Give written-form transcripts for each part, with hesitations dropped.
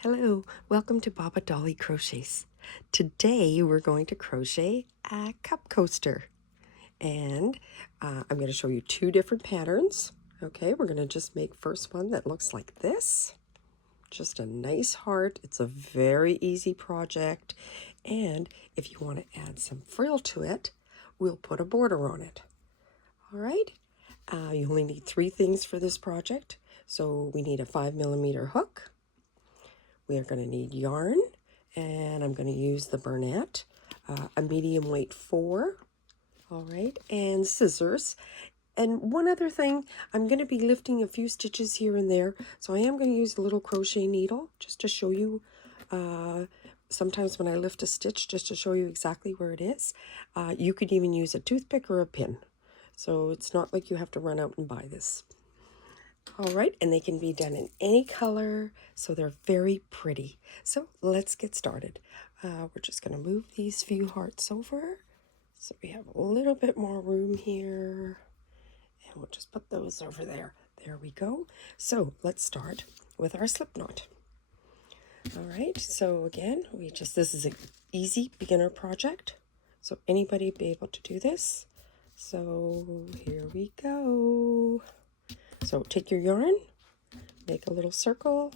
Hello, welcome to Dolly Crochets. Today we're going to crochet a cup coaster, and I'm going to show you two different patterns. Okay, we're going to just make first one that looks like this. Just a nice heart. It's a very easy project, and if you want to add some frill to it, we'll put a border on it. All right, you only need three things for this project. So we need a 5mm hook. We are going to need yarn, and I'm going to use the Bernat, a medium weight 4, all right, and scissors. And one other thing, I'm going to be lifting a few stitches here and there, so I am going to use a little crochet needle just to show you, sometimes when I lift a stitch, just to show you exactly where it is. You could even use a toothpick or a pin, so it's not like you have to run out and buy this. All right, and they can be done in any color, so they're very pretty. So let's get started. We're just going to move these few hearts over so we have a little bit more room here, and we'll just put those over there. There we go. So let's start with our slip knot. All right, so again, this is an easy beginner project, so anybody be able to do this. So here we go. So take your yarn, make a little circle.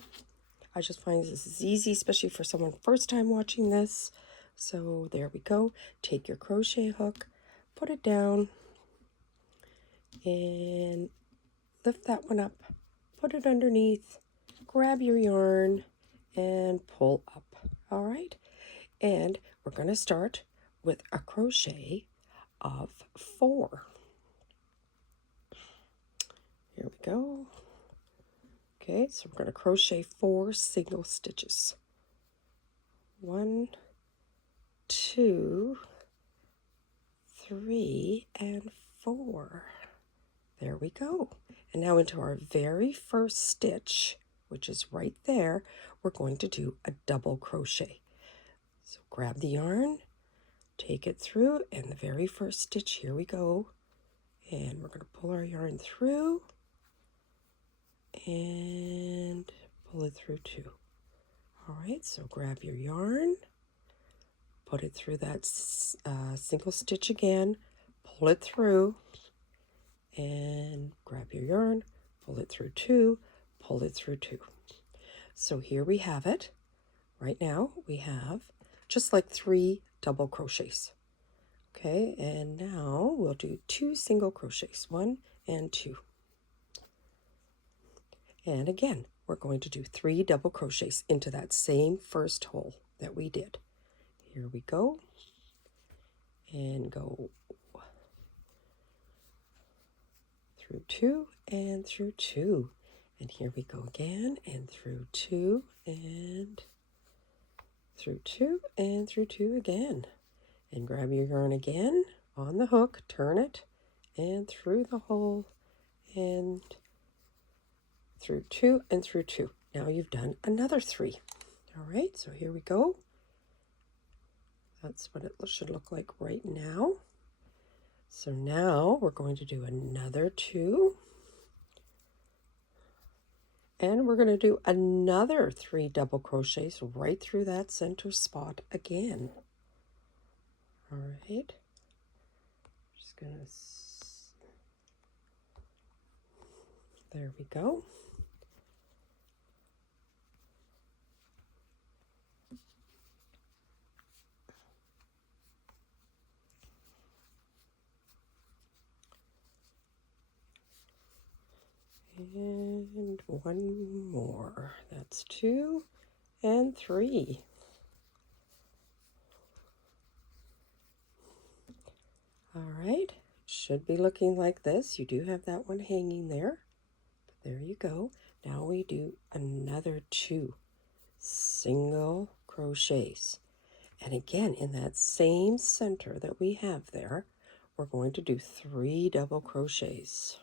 I just find this is easy, especially for someone first time watching this. So there we go. Take your crochet hook, put it down, and lift that one up. Put it underneath, grab your yarn, and pull up. All right? And we're going to start with a crochet of 4. Here we go. Okay, so we're going to crochet 4 single stitches. 1, 2, 3, and 4. There we go. And now into our very first stitch, which is right there, we're going to do a double crochet. So grab the yarn, take it through, and the very first stitch, here we go. And we're going to pull our yarn through and pull it through too. All right, so grab your yarn, put it through that single stitch again, pull it through, and grab your yarn, pull it through 2, pull it through 2. So here we have it. Right now we have just like 3 double crochets. Okay, and now we'll do 2 single crochets, 1 and 2. And again, we're going to do 3 double crochets into that same first hole that we did. Here we go, and go through 2 and through 2. And here we go again, and through 2 and through 2 and through 2 again. And grab your yarn again on the hook, turn it, and through the hole, and through 2 and through 2. Now you've done another 3. All right, so here we go. That's what it should look like right now. So now we're going to do another 2. And we're going to do another 3 double crochets right through that center spot again. All right. Just going to... There we go. And 1 more. That's 2 and 3. All right, should be looking like this. You do have that one hanging there. But there you go. Now we do another 2 single crochets. And again, in that same center that we have there, we're going to do 3 double crochets.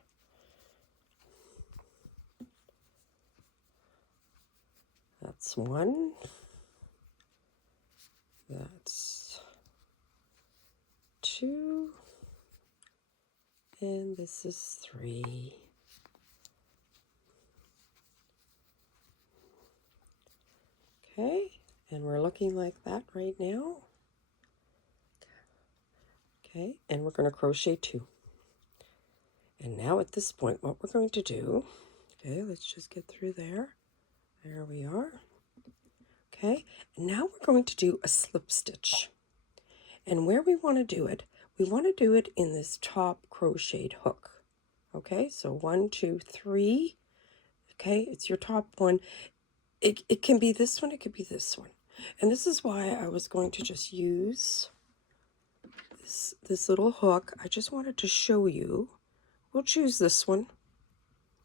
That's 1. That's 2. And this is 3. Okay, and we're looking like that right now. Okay, and we're going to crochet 2. And now at this point, what we're going to do, okay, let's just get through there. There we are. Okay, and now we're going to do a slip stitch. And where we want to do it, we want to do it in this top crocheted hook. Okay, so 1, 2, 3. Okay, it's your top one. It can be this one, it could be this one. And this is why I was going to just use this little hook. I just wanted to show you. We'll choose this one.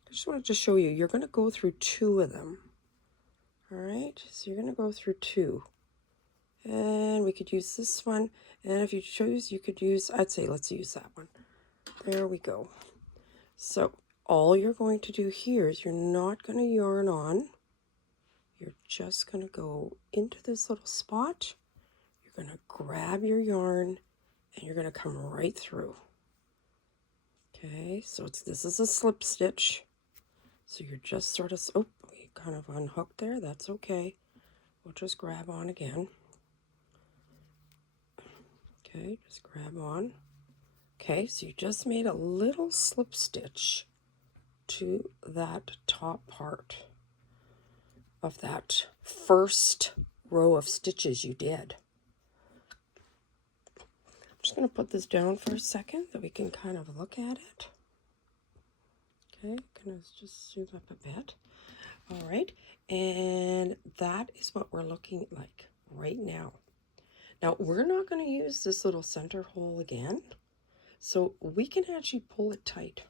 I just wanted to show you. You're going to go through 2 of them. All right, so you're going to go through 2. And we could use this one. And if you choose, you could use, I'd say let's use that one. There we go. So all you're going to do here is you're not going to yarn on. You're just going to go into this little spot. You're going to grab your yarn and you're going to come right through. Okay, so this is a slip stitch. So you're just sort of, oh, we kind of unhooked there. That's okay. We'll just grab on again. Okay, just grab on. Okay, so you just made a little slip stitch to that top part of that first row of stitches you did. I'm just going to put this down for a second so we can kind of look at it. Okay, kind of just zoom up a bit. All right, and that is what we're looking like right now. Now, we're not going to use this little center hole again, so we can actually pull it tight.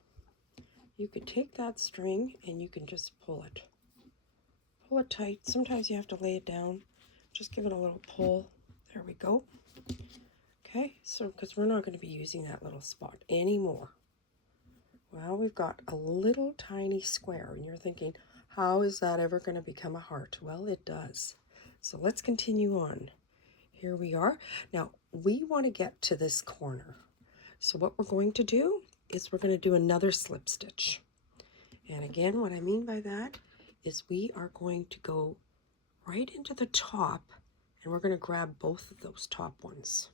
You could take that string and you can just pull it. Pull it tight. Sometimes you have to lay it down. Just give it a little pull. There we go. Okay, so because we're not going to be using that little spot anymore. Well, we've got a little tiny square, and you're thinking, how is that ever going to become a heart? Well, it does. So let's continue on. Here we are. Now, we want to get to this corner. So what we're going to do is we're going to do another slip stitch. And again, what I mean by that is we are going to go right into the top, and we're going to grab both of those top ones.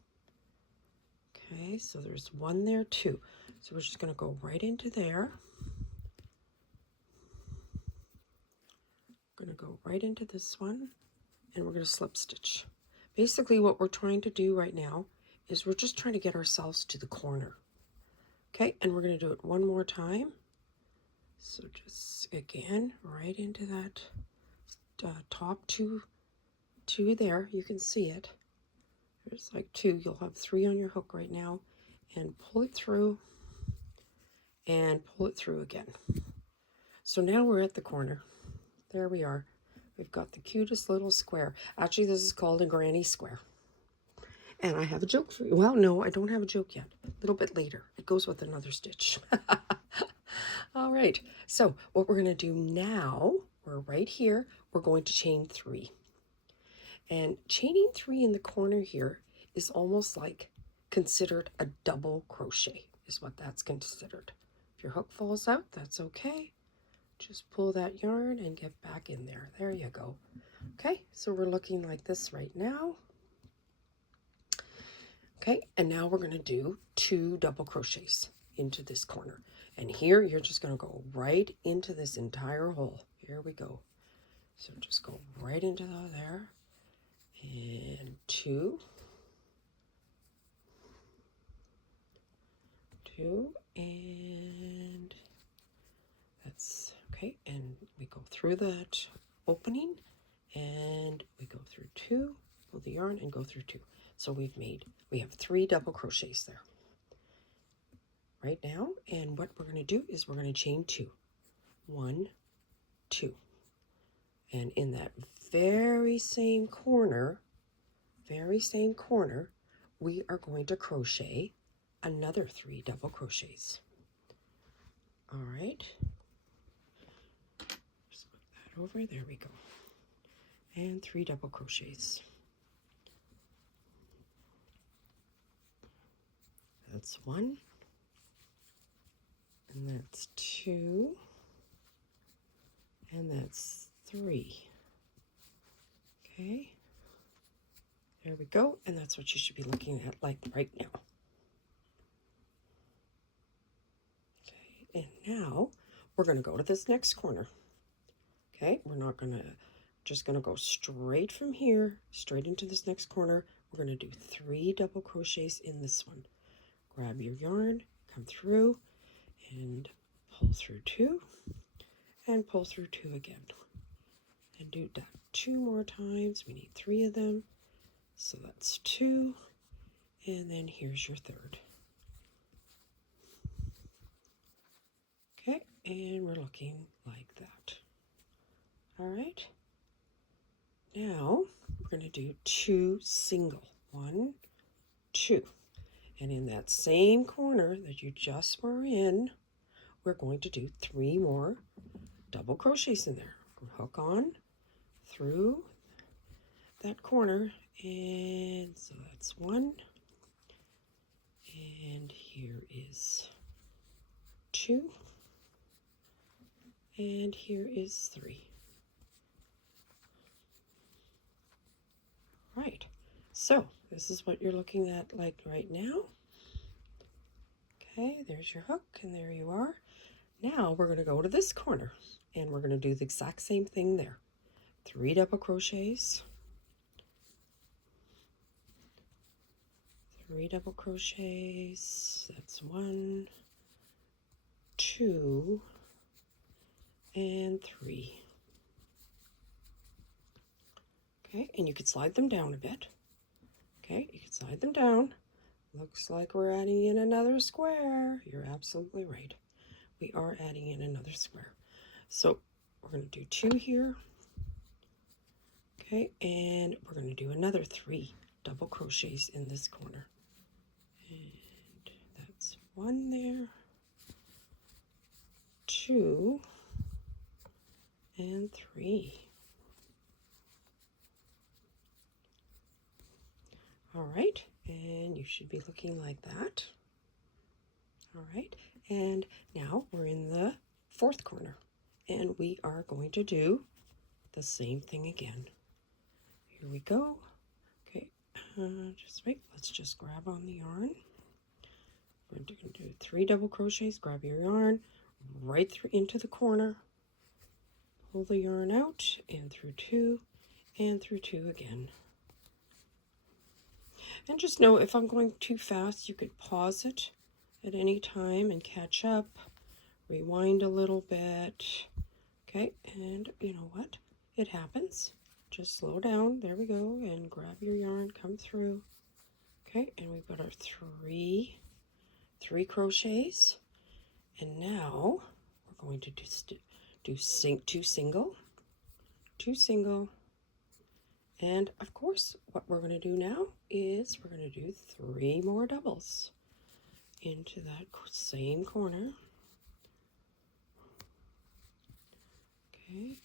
Okay, so there's one there too. So we're just going to go right into there. We're going to go right into this one, and we're going to slip stitch. Basically what we're trying to do right now is we're just trying to get ourselves to the corner. Okay, and we're going to do it one more time. So just again, right into that top two there. You can see it. There's like 2. You'll have 3 on your hook right now. And pull it through and pull it through again. So now we're at the corner. There we are. We've got the cutest little square. Actually, this is called a granny square. And I have a joke for you. Well, no, I don't have a joke yet. A little bit later. It goes with another stitch. All right. So what we're going to do now, we're right here. We're going to chain 3. And chaining 3 in the corner here is almost like considered a double crochet, is what that's considered. If your hook falls out, that's okay. Just pull that yarn and get back in there. There you go. Okay, so we're looking like this right now. Okay, and now we're going to do 2 double crochets into this corner. And here you're just going to go right into this entire hole. Here we go. So just go right into there. And 2. 2, and that's okay. And we go through that opening, and we go through 2, pull the yarn and go through 2. So we have 3 double crochets there right now. And what we're going to do is we're going to chain 2. 1, 2. And in that very same corner, we are going to crochet another 3 double crochets. All right. Just put that over. There we go. And 3 double crochets. That's 1. And that's 2. And that's 3. Okay, we go, and that's what you should be looking at like right now. Okay, and now we're going to go to this next corner. Okay, we're not going to, just going to go straight from here, straight into this next corner. We're going to do 3 double crochets in this one. Grab your yarn, come through, and pull through 2, and pull through 2 again. And do that 2 more times. We need 3 of them. So that's 2, and then here's your 3rd. Okay, and we're looking like that. All right. Now we're going to do 2 single. 1, 2. And in that same corner that you just were in, we're going to do 3 more double crochets in there. Hook on through that corner, and so that's 1, and here is 2, and here is 3. Right, so this is what you're looking at like right now. Okay, there's your hook, and there you are. Now we're going to go to this corner, and we're going to do the exact same thing there. 3 double crochets, 3 double crochets, that's 1, 2, and 3. Okay, and you can slide them down a bit. Okay, you can slide them down. Looks like we're adding in another square. You're absolutely right. We are adding in another square. So we're going to do 2 here. Okay, and we're going to do another 3 double crochets in this corner. And that's 1 there, 2, and 3. All right, and you should be looking like that. All right, and now we're in the 4th corner, and we are going to do the same thing again. Here we go. Okay, just wait, let's just grab on the yarn. We're going to do 3 double crochets, grab your yarn, right through into the corner, pull the yarn out, and through 2, and through 2 again. And just know if I'm going too fast, you could pause it at any time and catch up, rewind a little bit. Okay, and you know what? It happens. Just slow down. There we go. And grab your yarn, come through. Okay, and we've got our three crochets. And now we're going to do 2 single, 2 single. And of course, what we're going to do now is we're going to do 3 more doubles into that same corner. Okay.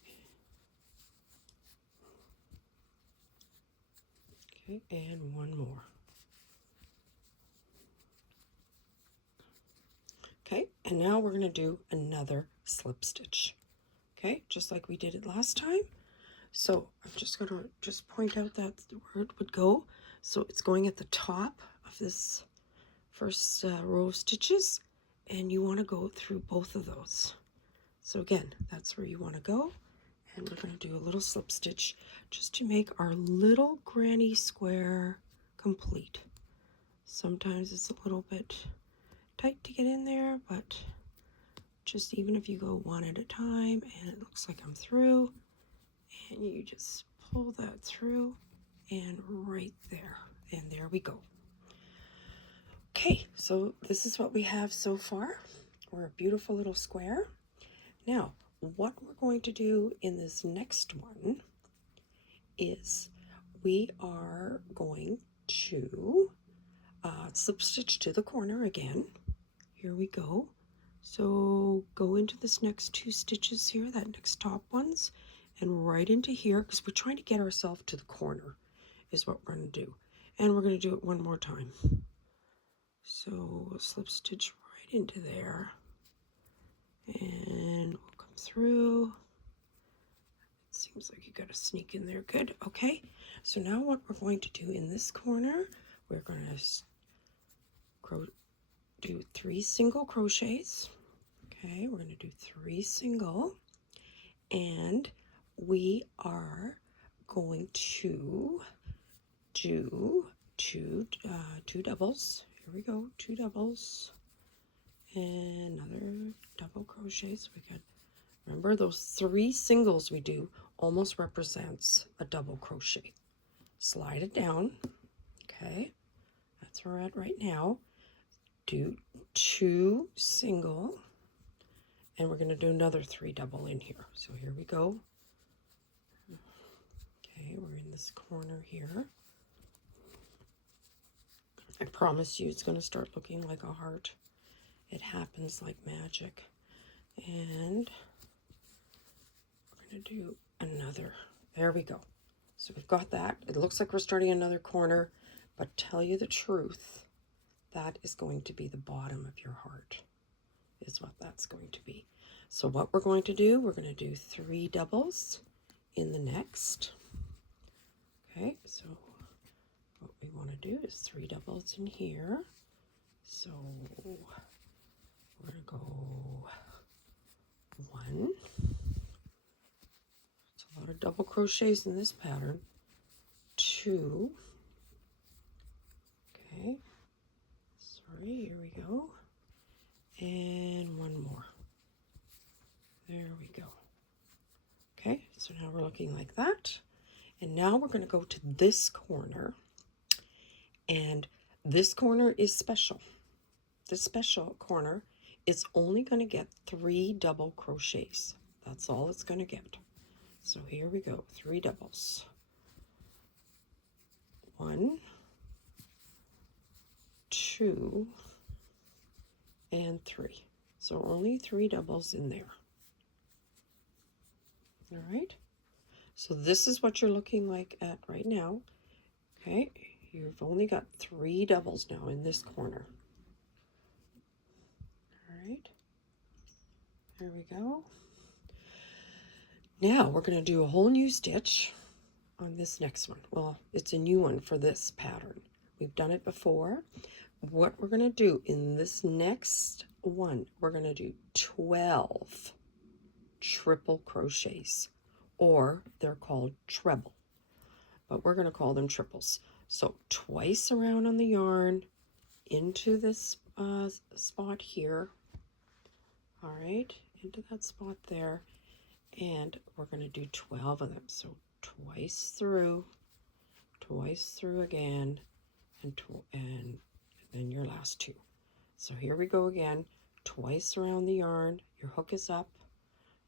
Okay, and 1 more. Okay, and now we're going to do another slip stitch. Okay, just like we did it last time. So I'm just going to point out that where it would go. So it's going at the top of this first row of stitches, and you want to go through both of those. So again, that's where you want to go, and we're going to do a little slip stitch just to make our little granny square complete. Sometimes it's a little bit tight to get in there, but just even if you go one at a time, and it looks like I'm through, and you just pull that through, and right there, and there we go. Okay, so this is what we have so far. We're a beautiful little square. Now, what we're going to do in this next one is we are going to slip stitch to the corner again. Here we go. So go into this next 2 stitches here, that next top ones, and right into here, because we're trying to get ourselves to the corner is what we're going to do. And we're going to do it one more time. So we'll slip stitch right into there, and we'll come through, single Seems like you got to sneak in there. Good. Okay. So now what we're going to do in this corner, we're going to do 3 single crochets. Okay, we're going to do 3 single, and we are going to do two doubles. Here we go, 2 doubles, and another double crochet. So we got, remember, those 3 singles we do almost represents a double crochet. Slide it down. Okay, that's where we're at right now. Do 2 single, and we're going to do another 3 double in here. So here we go. Okay, we're in this corner here. I promise you it's going to start looking like a heart. It happens like magic. And we're going to do another. There we go. So we've got that. It looks like we're starting another corner, but tell you the truth, that is going to be the bottom of your heart, is what that's going to be. So what we're going to do, we're going to do 3 doubles in the next. Okay, so what we want to do is 3 doubles in here. So we're going to go 1. It's a lot of double crochets in this pattern. 2. Okay, sorry, here we go. And 1 more. There we go. Okay, so now we're looking like that. And now we're going to go to this corner. And this corner is special. This special corner is only going to get 3 double crochets. That's all it's going to get. So here we go, 3 doubles. 1, 2, and 3. So only 3 doubles in there. All right. So this is what you're looking like at right now. Okay, you've only got 3 doubles now in this corner. All right, there we go. Now we're going to do a whole new stitch on this next one. Well, it's a new one for this pattern. We've done it before. What we're going to do in this next one, we're going to do 12 triple crochets, or they're called treble, but we're going to call them triples. So twice around on the yarn into this spot here. All right, into that spot there, and we're going to do 12 of them. So twice through again, and then your last 2. So here we go again, twice around the yarn. Your hook is up,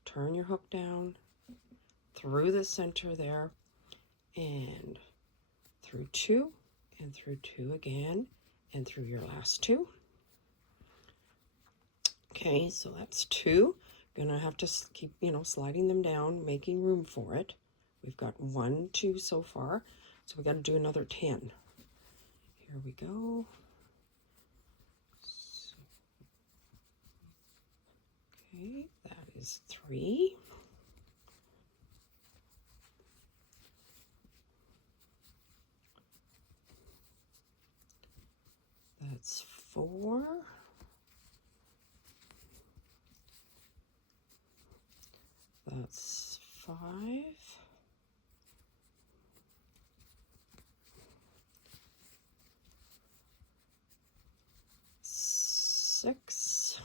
turn your hook down through the center there, and through 2, and through 2 again, and through your last 2. Okay, so that's 2. Gonna have to keep, sliding them down, making room for it. We've got 1, 2 so far, so we got to do another 10. Here we go. Okay, that is 3. That's 4. That's 5. 6.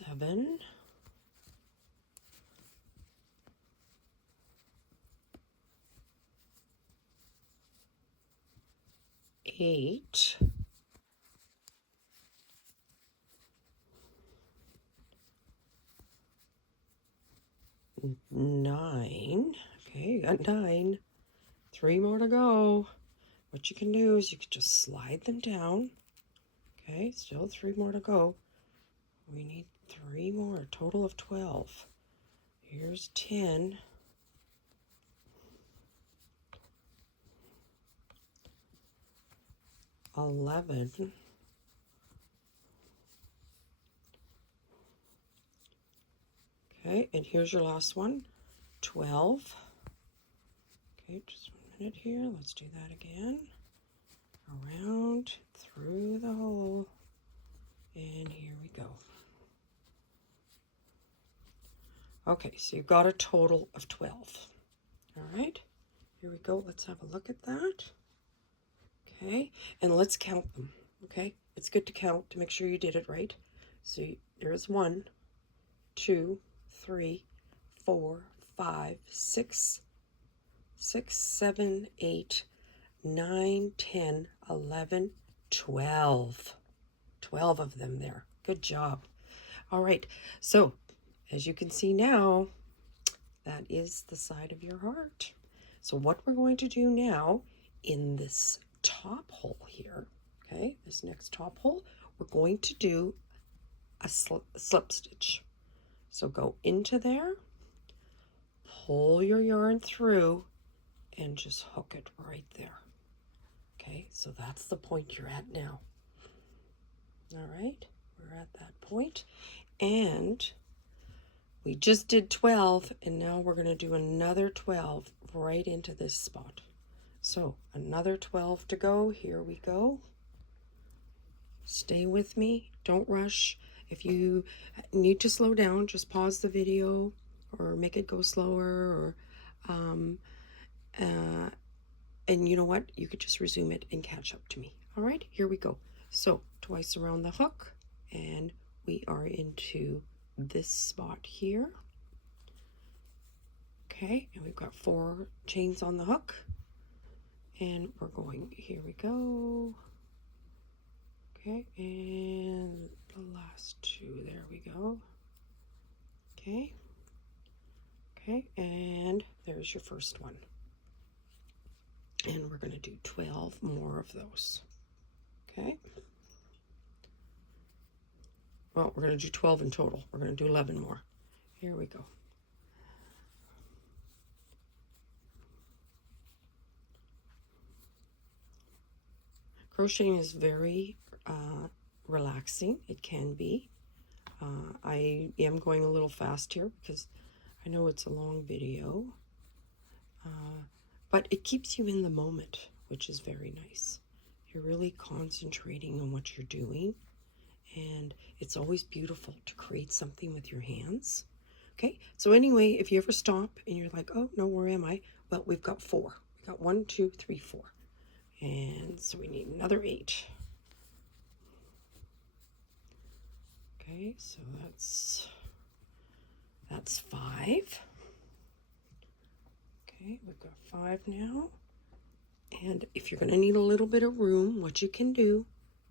7. 8. 9. Okay, you got 9. 3 more to go. What you can do is you can just slide them down. Okay, still 3 more to go. We need 3 more, a total of 12. Here's 10. 11. Okay, and here's your last one, 12. Okay, just 1 minute here. Let's do that again. Around, through the hole, and here we go. Okay, so you've got a total of 12. All right, here we go. Let's have a look at that. Okay, and let's count them. Okay, it's good to count to make sure you did it right. So there's 1, 2, 3, 4, 5, 6, 7, 8, 9, 10, 11, 12. 12 of them there. Good job. All right, so as you can see now, that is the side of your heart. So what we're going to do now in this top hole here, okay, this next top hole, we're going to do a slip stitch. So go into there, pull your yarn through, and just hook it right there. Okay, so that's the point you're at now. All right, we're at that point, and we just did 12, and now we're going to do another 12 right into this spot. So another 12 to go. Here we go. Stay with me. Don't rush. If you need to slow down, just pause the video or make it go slower, or and you know what? You could just resume it and catch up to me. All right, here we go. So twice around the hook, and we are into this spot here. Okay, and we've got 4 chains on the hook, and we're going, here we go. Okay, and the last 2, there we go. Okay, okay, and there's your first one. And we're going to do 12 more of those. Okay. Well, we're going to do 12 in total. We're going to do 11 more. Here we go. Crocheting is very relaxing. It can be. I am going a little fast here because I know it's a long video. But it keeps you in the moment, which is very nice. You're really concentrating on what you're doing. And it's always beautiful to create something with your hands. Okay, so anyway, if you ever stop and you're like, oh no, where am I? Well, we've got 4. We've got 1, 2, 3, 4. And so we need another 8. Okay, so that's 5. Okay, we've got 5 now. And if you're going to need a little bit of room, what you can do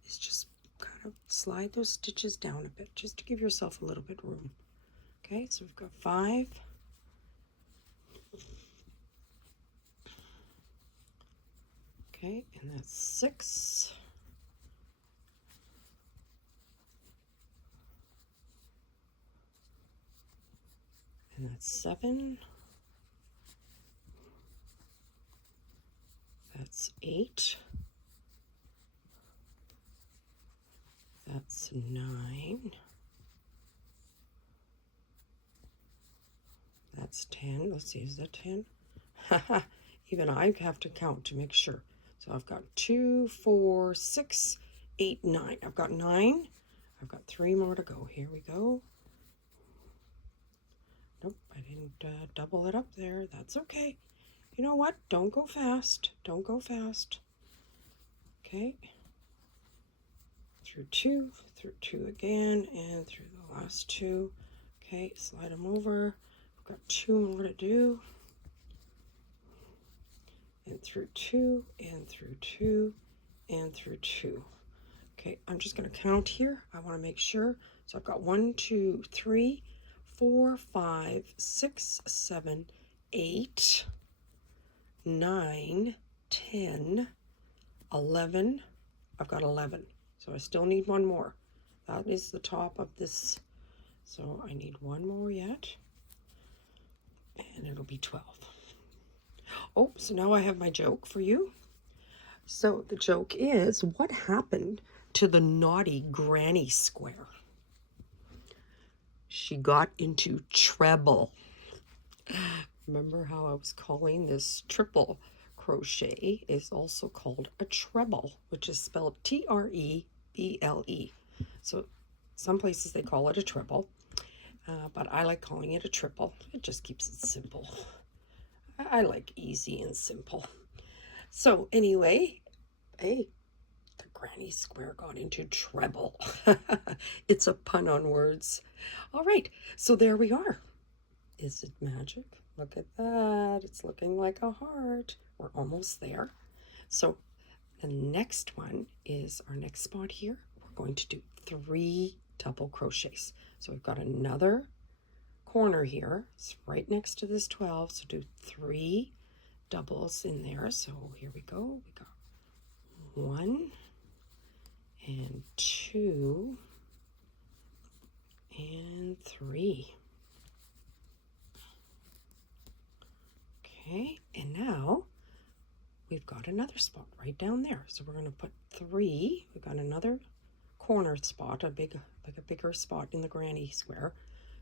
is just kind of slide those stitches down a bit, just to give yourself a little bit room. Okay, so we've got 5. Okay, and that's 6. And that's 7. That's 8. That's 9. That's 10. Let's see, is that 10? Even I have to count to make sure. So I've got 2, 4, 6, 8, 9. I've got 9. I've got 3 more to go. Here we go. Nope, I didn't double it up there. That's okay. You know what? Don't go fast. Don't go fast. Okay. Through 2 again, and through the last 2. Okay, slide them over. I've got 2 more to do. And through 2, and through 2, and through 2. Okay, I'm just going to count here. I want to make sure. So I've got 1, 2, 3, 4, 5, 6, 7, 8, 9, 10, 11. I've got 11. So I still need 1 more. That is the top of this. So I need 1 more yet. And it'll be 12. Oh, so now I have my joke for you. So the joke is, what happened to the naughty granny square? She got into treble. Remember how I was calling this triple crochet is also called a treble, which is spelled T-R-E-B-L-E. So some places they call it a treble, but I like calling it a triple. It just keeps it simple. I like easy and simple. So anyway, hey, the granny square got into treble. It's a pun on words. All right, so there we are. Is it magic? Look at that. It's looking like a heart. We're almost there. So the next one is our next spot here. We're going to do 3 double crochets. So we've got another corner here. It's right next to this 12. So do 3 doubles in there. So here we go. We got 1 and 2 and 3. Okay, and now we've got another spot right down there. So we're going to put 3. We've got another corner spot, a bigger spot in the granny square.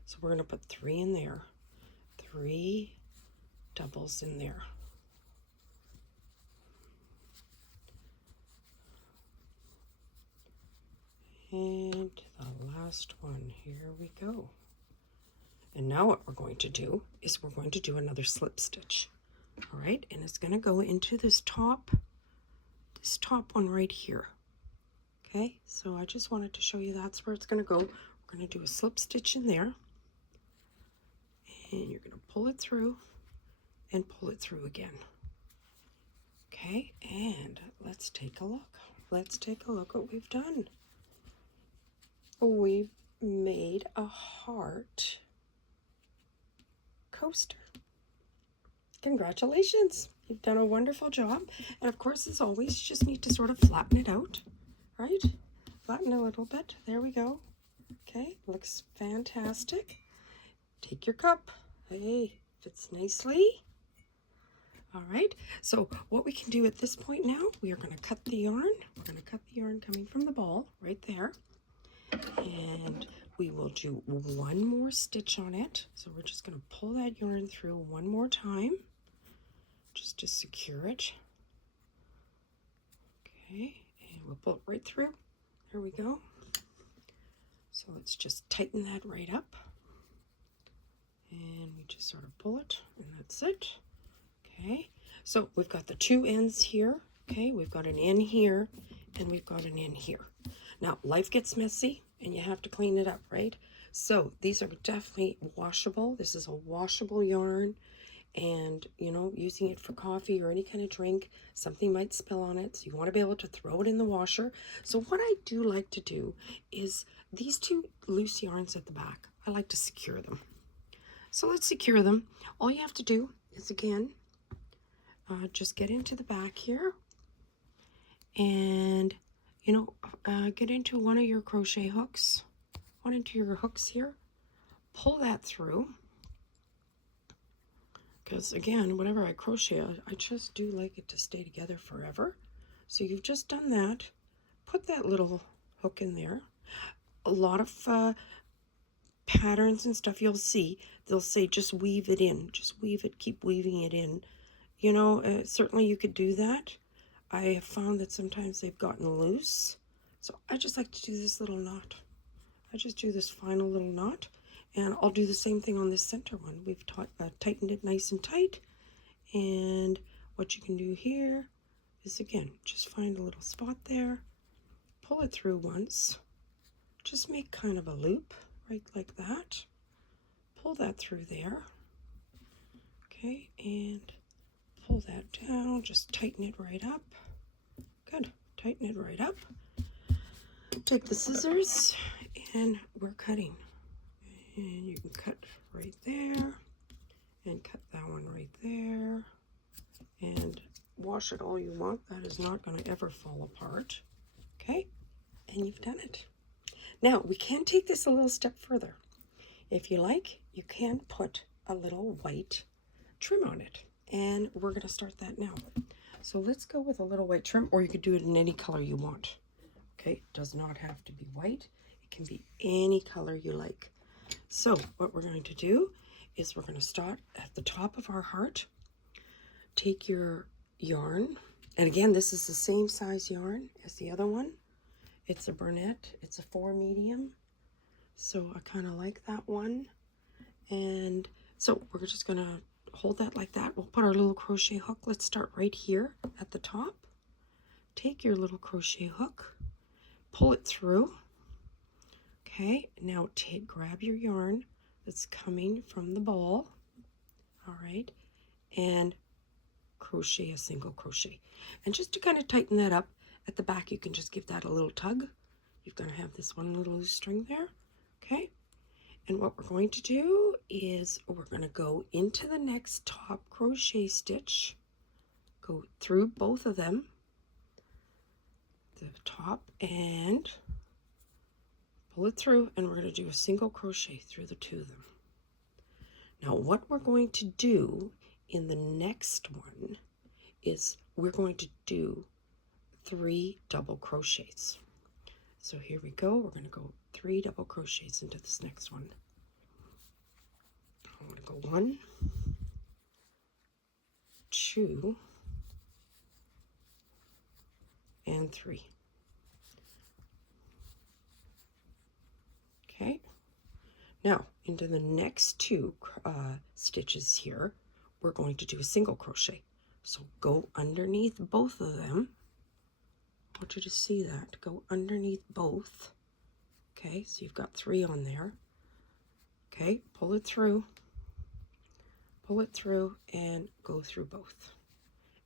So we're going to put 3 in there. 3 doubles in there. And the last one, here we go. And now what we're going to do is we're going to do another slip stitch. All right, and it's going to go into this top one right here. Okay, so I just wanted to show you that's where it's going to go. We're going to do a slip stitch in there, and you're going to pull it through and pull it through again. Okay, and let's take a look. Let's take a look what we've done. We've made a heart coaster. Congratulations, you've done a wonderful job. And of course, as always, you just need to sort of flatten it out, right? Flatten a little bit. There we go. Okay, looks fantastic. Take your cup. Hey, fits nicely. All right, so what we can do at this point now, we are going to cut the yarn. We're going to cut the yarn coming from the ball right there. And we will do one more stitch on it. So we're just going to pull that yarn through one more time, just to secure it. Okay, and we'll pull it right through. There we go. So let's just tighten that right up. And we just sort of pull it, and that's it. Okay, so we've got the 2 ends here. Okay, we've got an in here, and we've got an in here. Now, life gets messy, and you have to clean it up, right? So these are definitely washable. This is a washable yarn, and, you know, using it for coffee or any kind of drink, something might spill on it, so you want to be able to throw it in the washer. So what I do like to do is these 2 loose yarns at the back, I like to secure them. So let's secure them. All you have to do is, again, just get into the back here and, you know, get into one of your crochet hooks, one into your hooks here, pull that through, because again, whenever I crochet, I just do like it to stay together forever. So you've just done that, put that little hook in there. A lot of patterns and stuff you'll see, they'll say just weave it in, just weave it, keep weaving it in. You know, certainly you could do that. I have found that sometimes they've gotten loose. So I just like to do this little knot. I just do this final little knot, and I'll do the same thing on this center one. We've tightened it nice and tight, and what you can do here is, again, just find a little spot there, pull it through once, just make kind of a loop, right like that, pull that through there, okay, and pull that down, just tighten it right up. Good, tighten it right up. Take the scissors, and we're cutting. And you can cut right there, and cut that one right there, and wash it all you want. That is not going to ever fall apart. Okay, and you've done it. Now, we can take this a little step further. If you like, you can put a little white trim on it. And we're going to start that now. So let's go with a little white trim, or you could do it in any color you want. Okay, it does not have to be white. It can be any color you like. So what we're going to do is we're going to start at the top of our heart. Take your yarn, and again, this is the same size yarn as the other one. It's a brunette, it's a 4 medium, so I kind of like that one. And so we're just going to hold that like that. We'll put our little crochet hook. Let's start right here at the top. Take your little crochet hook, pull it through. Okay, now grab your yarn that's coming from the ball, all right, and crochet a single crochet. And just to kind of tighten that up, at the back you can just give that a little tug. You're going to have this one little loose string there, okay? And what we're going to do is we're going to go into the next top crochet stitch, go through both of them, the top, and pull it through, and we're going to do a single crochet through the 2 of them. Now what we're going to do in the next one is we're going to do 3 double crochets. So here we go. We're going to go 3 double crochets into this next one. I'm going to go 1, 2, and 3. Okay. Now into the next 2 stitches here, we're going to do a single crochet. So go underneath both of them. I want you to see that. Go underneath both. Okay, so you've got 3 on there. Okay, pull it through, and go through both.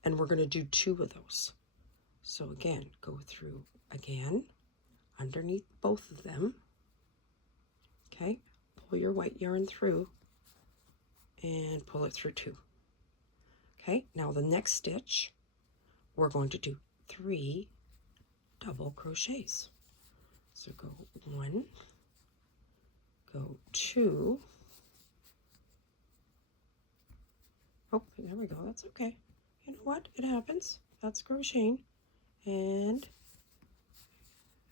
And we're going to do 2 of those. So again, go through again, underneath both of them. Okay, pull your white yarn through, and pull it through 2. Okay, now the next stitch, we're going to do 3 double crochets. So go 1, go 2. Oh, there we go. That's okay. You know what? It happens. That's crocheting. And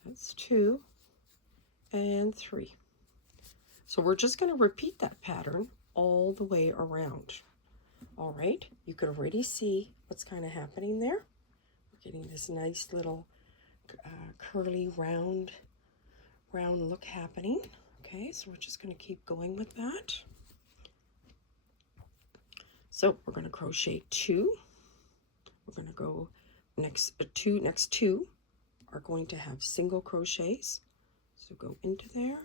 that's 2 and 3. So we're just going to repeat that pattern all the way around. All right, you could already see what's kind of happening there. We're getting this nice little curly round look happening. Okay, so we're just going to keep going with that. So we're going to crochet 2. We're going to go next 2 are going to have single crochets. So go into there,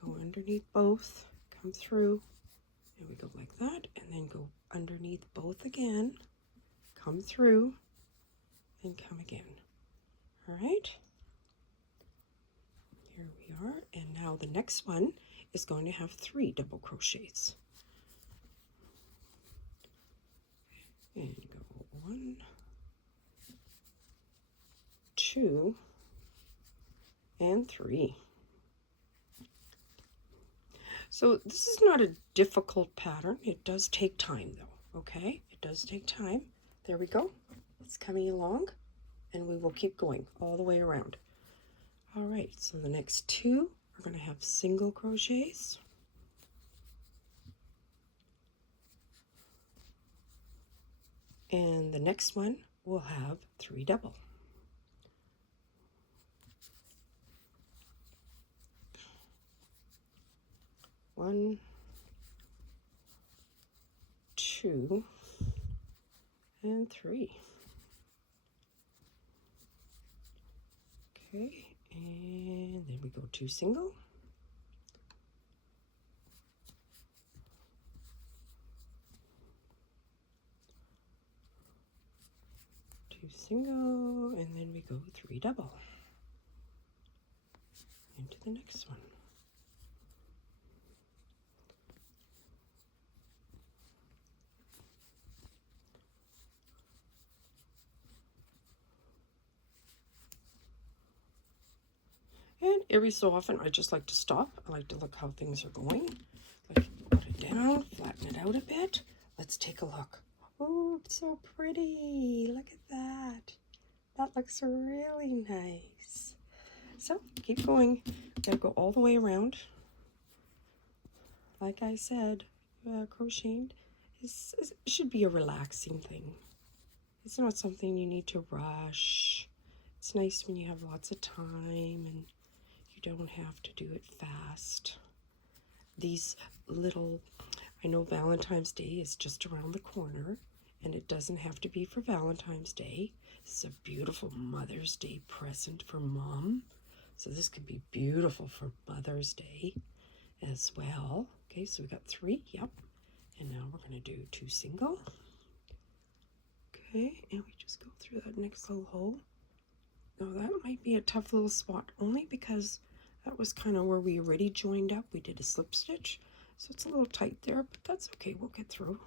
go underneath both, come through, and we go like that, and then go underneath both again, come through, and come again. All right, here we are, and now the next one is going to have 3 double crochets. And go 1, 2, and 3. So this is not a difficult pattern. It does take time though, okay? It does take time. There we go. It's coming along, and we will keep going all the way around. All right, so the next 2 are going to have single crochets. And the next one will have 3 double. One, 2, and 3. Okay, and then we go 2 single. Single, and then we go 3 double into the next one. And every so often I just like to stop. I like to look how things are going. Like put it down, flatten it out a bit. Let's take a look. Oh, it's so pretty. Look at that. That looks really nice. So keep going. Gotta go all the way around. Like I said, crocheting should be a relaxing thing. It's not something you need to rush. It's nice when you have lots of time and you don't have to do it fast. These little, I know Valentine's Day is just around the corner, and it doesn't have to be for Valentine's Day. This is a beautiful Mother's Day present for Mom. So this could be beautiful for Mother's Day as well. Okay, so we got 3, yep. And now we're going to do 2 single. Okay, and we just go through that next little hole. Now that might be a tough little spot, only because that was kind of where we already joined up. We did a slip stitch, so it's a little tight there, but that's okay, we'll get through.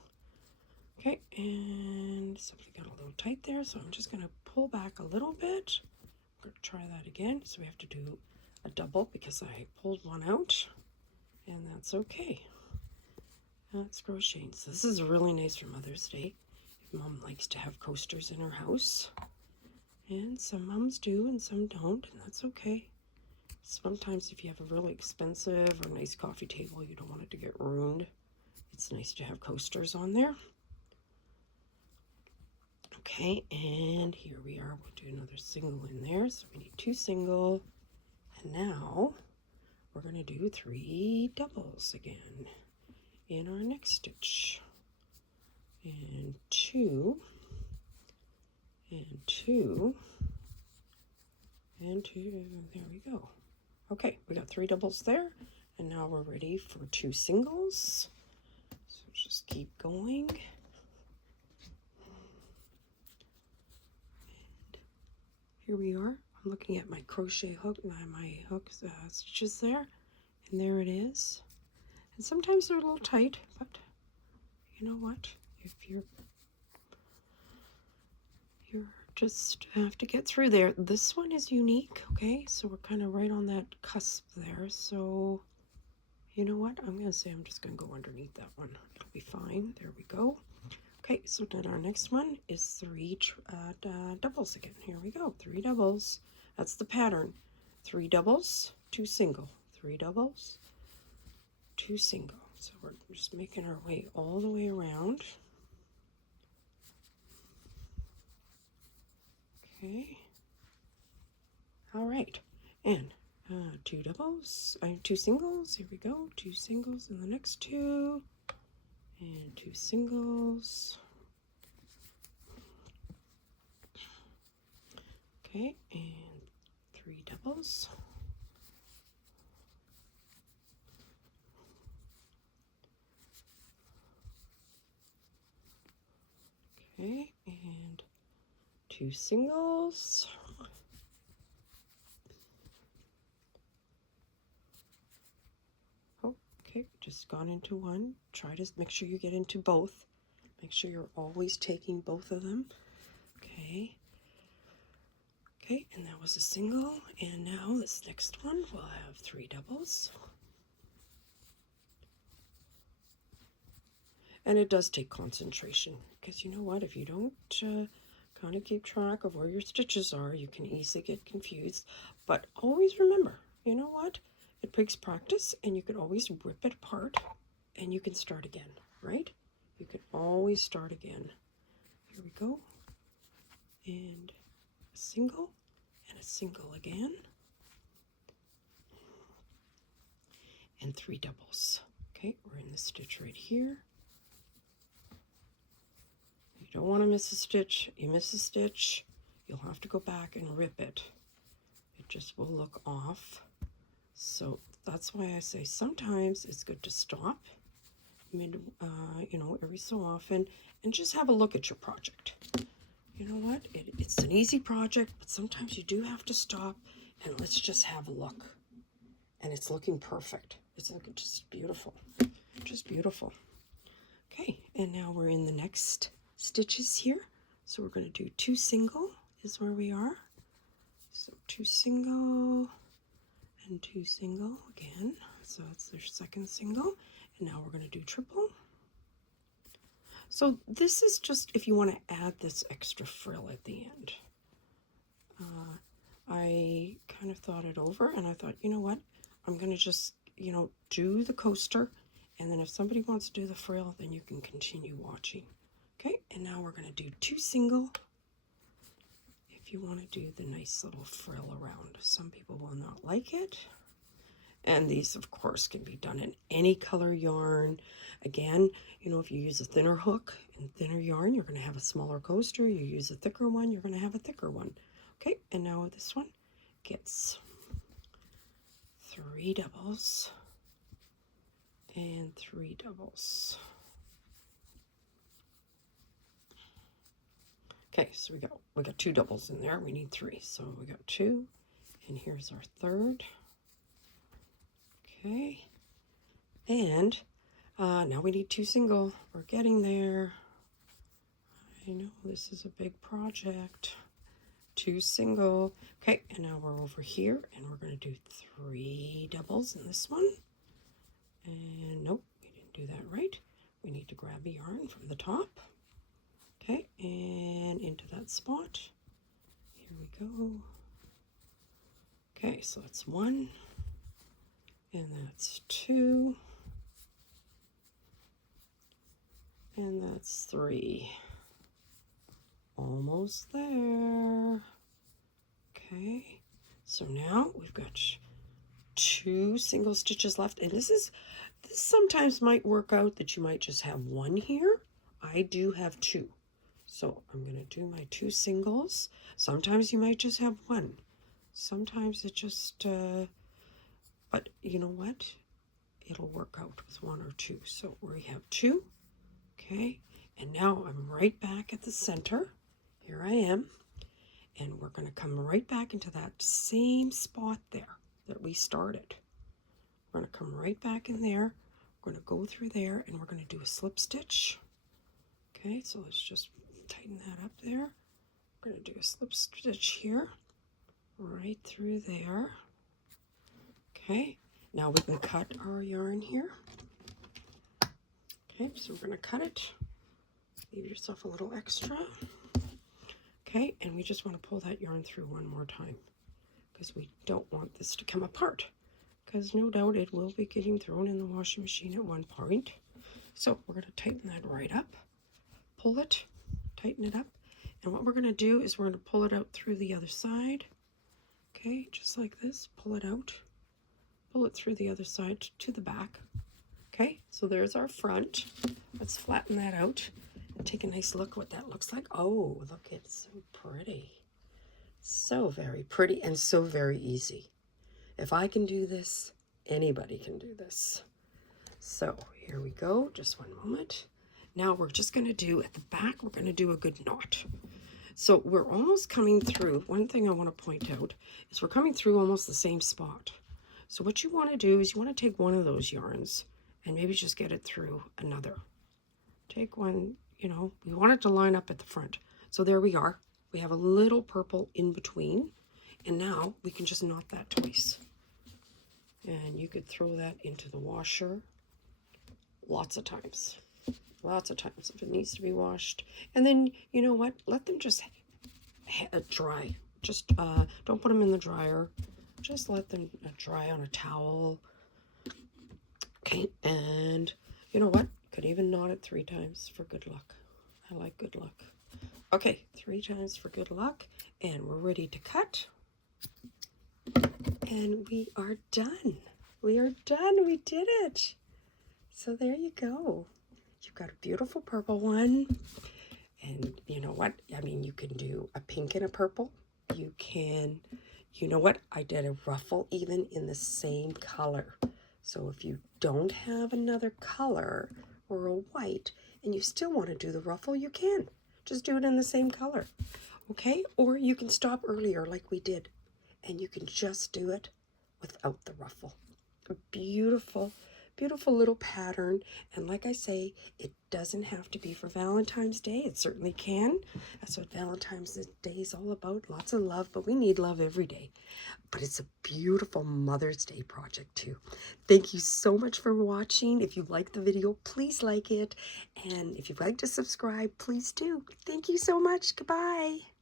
Okay, and so we got a little tight there, so I'm just going to pull back a little bit. We're going to try that again, so we have to do a double because I pulled one out, and that's okay. That's crocheting. So this is really nice for Mother's Day. Mom likes to have coasters in her house, and some moms do and some don't, and that's okay. Sometimes if you have a really expensive or nice coffee table, you don't want it to get ruined. It's nice to have coasters on there. Okay, and here we are. We'll do another single in there. So we need 2 single, and now we're going to do 3 doubles again in our next stitch. And 2, and 2, and 2. There we go. Okay, we got 3 doubles there, and now we're ready for 2 singles. So just keep going. And here we are. I'm looking at my crochet hook, my hook stitches there, and there it is. And sometimes they're a little tight, but you know what? If you're just have to get through there. This one is unique, okay? So we're kind of right on that cusp there. So you know what? I'm going to say I'm just going to go underneath that one. It'll be fine. There we go. Okay, so then our next one is 3 doubles again. Here we go. 3 doubles. That's the pattern. 3 doubles, 2 single. 3 doubles, 2 single. So we're just making our way all the way around. Okay. All right. And 2 doubles, 2 singles. Here we go. 2 singles in the next 2. And 2 singles. Okay, and 3 doubles. Okay, and 2 singles. Okay, just gone into one. Try to make sure you get into both. Make sure you're always taking both of them. Okay. Okay, and that was a single. And now this next one, we'll have 3 doubles. And it does take concentration, because you know what? If you don't kind of keep track of where your stitches are, you can easily get confused. But always remember, you know what? It takes practice, and you can always rip it apart, and you can start again, right? You can always start again. Here we go. And a single, and a single again. And 3 doubles. Okay, we're in the stitch right here. You don't want to miss a stitch. You miss a stitch, you'll have to go back and rip it. It just will look off. So that's why I say sometimes it's good to stop you know, every so often, and just have a look at your project. You know what? It's an easy project, but sometimes you do have to stop and let's just have a look. And it's looking perfect. It's looking just beautiful. Just beautiful. Okay, and now we're in the next stitches here. So we're going to do 2 single is where we are. So 2 single and 2 single again. So that's their second single. And now we're going to do triple. So this is just if you want to add this extra frill at the end. I kind of thought it over and I thought, you know what, I'm going to just, do the coaster, and then if somebody wants to do the frill, then you can continue watching. Okay, and now we're going to do 2 single if you want to do the nice little frill around. Some people will not like it. And these, of course, can be done in any color yarn. Again, if you use a thinner hook and thinner yarn, you're going to have a smaller coaster. You use a thicker one, you're going to have a thicker one. Okay, and now this one gets 3 doubles and 3 doubles. Okay, so we got 2 doubles in there. We need 3, so we got 2, and here's our third. Okay, and now we need 2 single. We're getting there. I know this is a big project. 2 single. Okay, and now we're over here, and we're going to do 3 doubles in this one. And nope, we didn't do that right. We need to grab a yarn from the top. Okay, and into that spot. Here we go. Okay, so that's 1. And that's 2. And that's 3. Almost there. Okay, so now we've got 2 single stitches left. And this sometimes might work out that you might just have 1 here. I do have 2. So I'm going to do my 2 singles. Sometimes you might just have 1. Sometimes it just... but you know what? It'll work out with 1 or 2. So we have 2. Okay. And now I'm right back at the center. Here I am. And we're going to come right back into that same spot there that we started. We're going to come right back in there. We're going to go through there and we're going to do a slip stitch. Okay. So let's just tighten that up there. We're going to do a slip stitch here. Right through there. Okay, now we can cut our yarn here. Okay, so we're going to cut it. Leave yourself a little extra. Okay, and we just want to pull that yarn through one more time because we don't want this to come apart, because no doubt it will be getting thrown in the washing machine at one point. So we're going to tighten that right up. Pull it, tighten it up. And what we're going to do is we're going to pull it out through the other side. Okay, just like this. Pull it out. Pull it through the other side to the back. Okay, so there's our front. Let's flatten that out and take a nice look what that looks like. Oh, look, it's so pretty. So very pretty and so very easy. If I can do this, anybody can do this. So here we go, just one moment. Now we're just going to do at the back, we're going to do a good knot. So we're almost coming through. One thing I want to point out is we're coming through almost the same spot. So what you want to do is you want to take one of those yarns and maybe just get it through another. Take one, we want it to line up at the front. So there we are. We have a little purple in between. And now we can just knot that twice. And you could throw that into the washer lots of times. Lots of times if it needs to be washed. And then, you know what? Let them just dry. Just don't put them in the dryer. Just let them dry on a towel. Okay, and you know what? Could even knot it 3 times for good luck. I like good luck. Okay, 3 times for good luck. And we're ready to cut. And we are done. We are done. We did it. So there you go. You've got a beautiful purple one. And you know what? I mean, you can do a pink and a purple. You can, you know what? I did a ruffle even in the same color. So if you don't have another color or a white and you still want to do the ruffle, you can. Just do it in the same color. Okay? Or you can stop earlier like we did. And you can just do it without the ruffle. A beautiful, beautiful little pattern. And like I say, it doesn't have to be for Valentine's Day. It certainly can. That's what Valentine's Day is all about. Lots of love, but we need love every day. But it's a beautiful Mother's Day project too. Thank you so much for watching. If you liked the video, please like it. And if you'd like to subscribe, please do. Thank you so much. Goodbye.